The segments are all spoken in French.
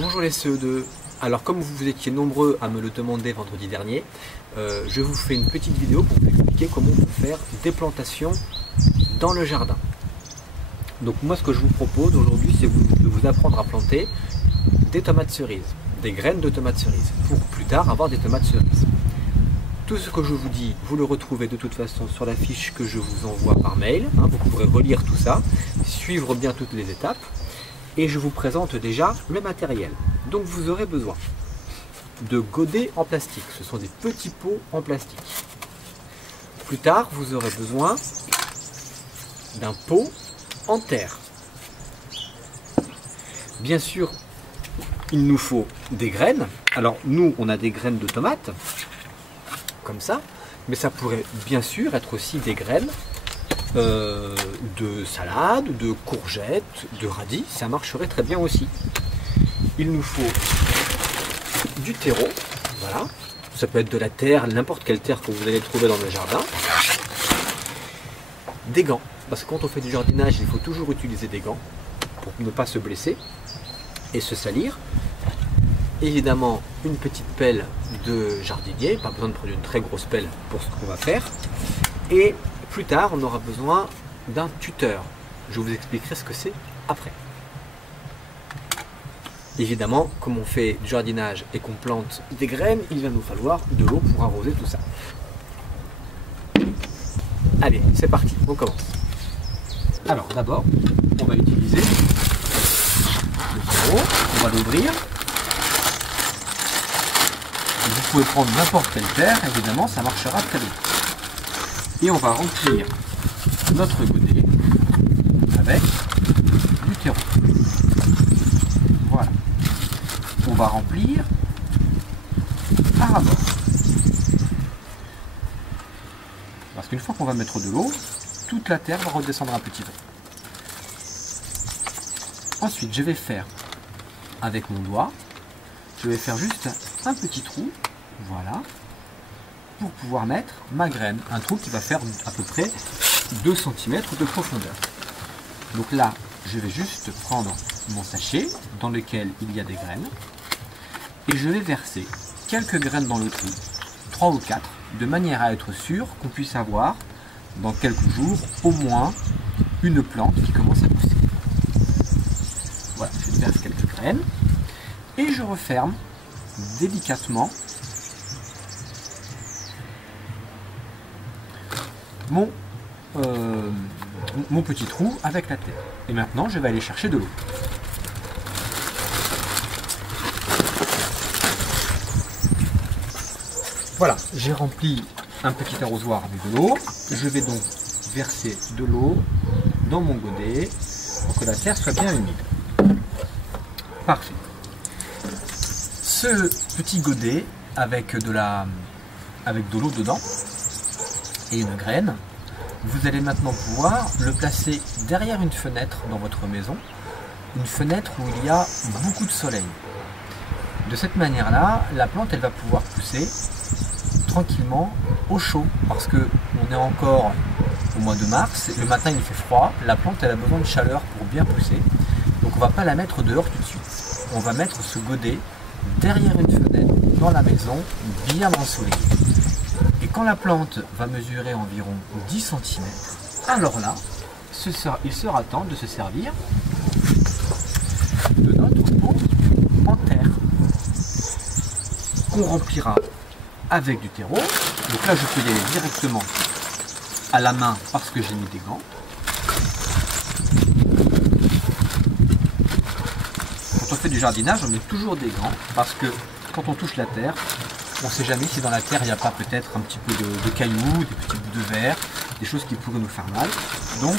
Bonjour les CE2. Alors comme vous étiez nombreux à me le demander vendredi dernier, je vous fais une petite vidéo pour vous expliquer comment on peut faire des plantations dans le jardin. Donc moi ce que je vous propose aujourd'hui c'est de vous apprendre à planter des tomates cerises, des graines de tomates cerises, pour plus tard avoir des tomates cerises. Tout ce que je vous dis, vous le retrouvez de toute façon sur la fiche que je vous envoie par mail. Vous pourrez relire tout ça, suivre bien toutes les étapes. Et je vous présente déjà le matériel. Donc vous aurez besoin de godets en plastique. Ce sont des petits pots en plastique. Plus tard, vous aurez besoin d'un pot en terre. Bien sûr, il nous faut des graines. Alors nous, on a des graines de tomates, comme ça. Mais ça pourrait bien sûr être aussi des graines de salade, de courgettes, de radis, ça marcherait très bien aussi. Il nous faut du terreau, voilà, ça peut être de la terre, n'importe quelle terre que vous allez trouver dans le jardin. Des gants, parce que quand on fait du jardinage, il faut toujours utiliser des gants pour ne pas se blesser et se salir. Évidemment, une petite pelle de jardinier, pas besoin de prendre une très grosse pelle pour ce qu'on va faire. Et plus tard, on aura besoin d'un tuteur. Je vous expliquerai ce que c'est après. Évidemment, comme on fait du jardinage et qu'on plante des graines, il va nous falloir de l'eau pour arroser tout ça. Allez, c'est parti, on commence. Alors d'abord, on va utiliser le terreau, on va l'ouvrir. Vous pouvez prendre n'importe quelle terre, évidemment, ça marchera très bien. Et on va remplir notre godet avec du terreau. Voilà. On va remplir à ras-bord. Parce qu'une fois qu'on va mettre de l'eau, toute la terre va redescendre un petit peu. Ensuite, je vais faire avec mon doigt, je vais faire juste un petit trou, voilà, pour pouvoir mettre ma graine, un trou qui va faire à peu près 2 cm de profondeur. Donc là, je vais juste prendre mon sachet dans lequel il y a des graines et je vais verser quelques graines dans le trou, 3 ou 4, de manière à être sûr qu'on puisse avoir dans quelques jours au moins une plante qui commence à pousser. Voilà, je verse quelques graines et je referme délicatement mon petit trou avec la terre. Et maintenant, je vais aller chercher de l'eau. Voilà, j'ai rempli un petit arrosoir avec de l'eau. Je vais donc verser de l'eau dans mon godet pour que la terre soit bien humide. Parfait. Ce petit godet avec de l'eau dedans et une graine, vous allez maintenant pouvoir le placer derrière une fenêtre dans votre maison, une fenêtre où il y a beaucoup de soleil. De cette manière-là, la plante elle va pouvoir pousser tranquillement au chaud, parce que on est encore au mois de mars, le matin il fait froid, la plante elle a besoin de chaleur pour bien pousser, donc on ne va pas la mettre dehors tout de suite. On va mettre ce godet derrière une fenêtre dans la maison, bien ensoleillée. Et quand la plante va mesurer environ 10 cm, alors là, il sera temps de se servir de notre pot en terre qu'on remplira avec du terreau. Donc là, je peux y aller directement à la main parce que j'ai mis des gants. Quand on fait du jardinage, on met toujours des gants parce que quand on touche la terre, on ne sait jamais si dans la terre il n'y a pas peut-être un petit peu de cailloux, des petits bouts de verre, des choses qui pourraient nous faire mal. Donc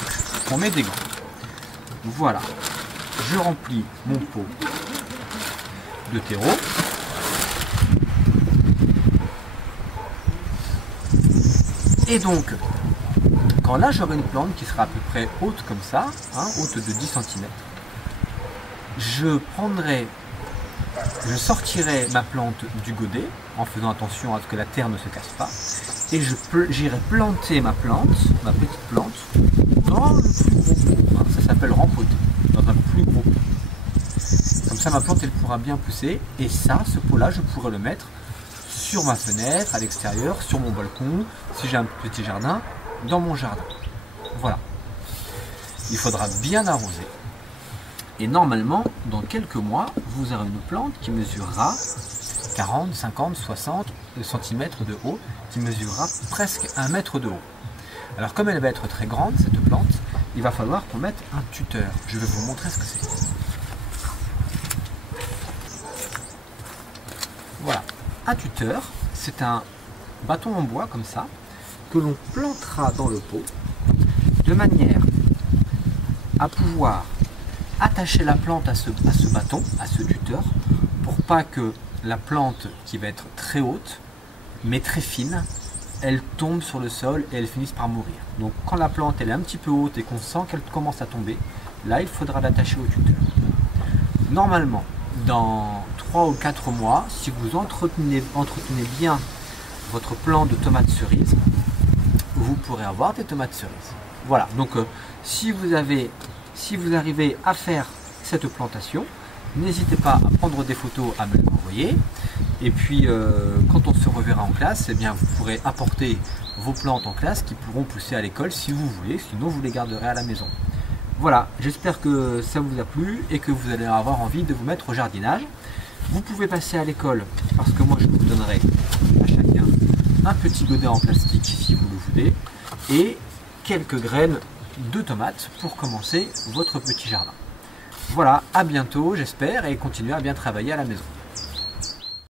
on met des gants. Voilà, je remplis mon pot de terreau. Et donc, quand là j'aurai une plante qui sera à peu près haute comme ça, haute de 10 cm, je sortirai ma plante du godet en faisant attention à ce que la terre ne se casse pas et j'irai planter ma petite plante dans le plus gros pot. Ça s'appelle rempoter, dans un plus gros pot. Comme ça ma plante elle pourra bien pousser. Et ça, ce pot-là, je pourrais le mettre sur ma fenêtre, à l'extérieur, sur mon balcon, si j'ai un petit jardin, dans mon jardin. Voilà. Il faudra bien arroser. Et normalement, dans quelques mois, vous aurez une plante qui mesurera 40, 50, 60 cm de haut, qui mesurera presque 1 mètre de haut. Alors comme elle va être très grande, cette plante, il va falloir qu'on mette un tuteur. Je vais vous montrer ce que c'est. Voilà, un tuteur, c'est un bâton en bois comme ça, que l'on plantera dans le pot, de manière à pouvoir attacher la plante à ce bâton, à ce tuteur, pour pas que la plante qui va être très haute, mais très fine, elle tombe sur le sol et elle finisse par mourir. Donc quand la plante elle est un petit peu haute et qu'on sent qu'elle commence à tomber, là il faudra l'attacher au tuteur. Normalement, dans 3 ou 4 mois, si vous entretenez bien votre plant de tomates cerises, vous pourrez avoir des tomates cerises. Voilà, donc si vous arrivez à faire cette plantation, n'hésitez pas à prendre des photos, à me les envoyer. Et puis quand on se reverra en classe, eh bien, vous pourrez apporter vos plantes en classe qui pourront pousser à l'école si vous voulez, sinon vous les garderez à la maison. Voilà, j'espère que ça vous a plu et que vous allez avoir envie de vous mettre au jardinage. Vous pouvez passer à l'école parce que moi je vous donnerai à chacun un petit godet en plastique si vous le voulez et quelques graines de tomates pour commencer votre petit jardin. Voilà, à bientôt j'espère et continuez à bien travailler à la maison.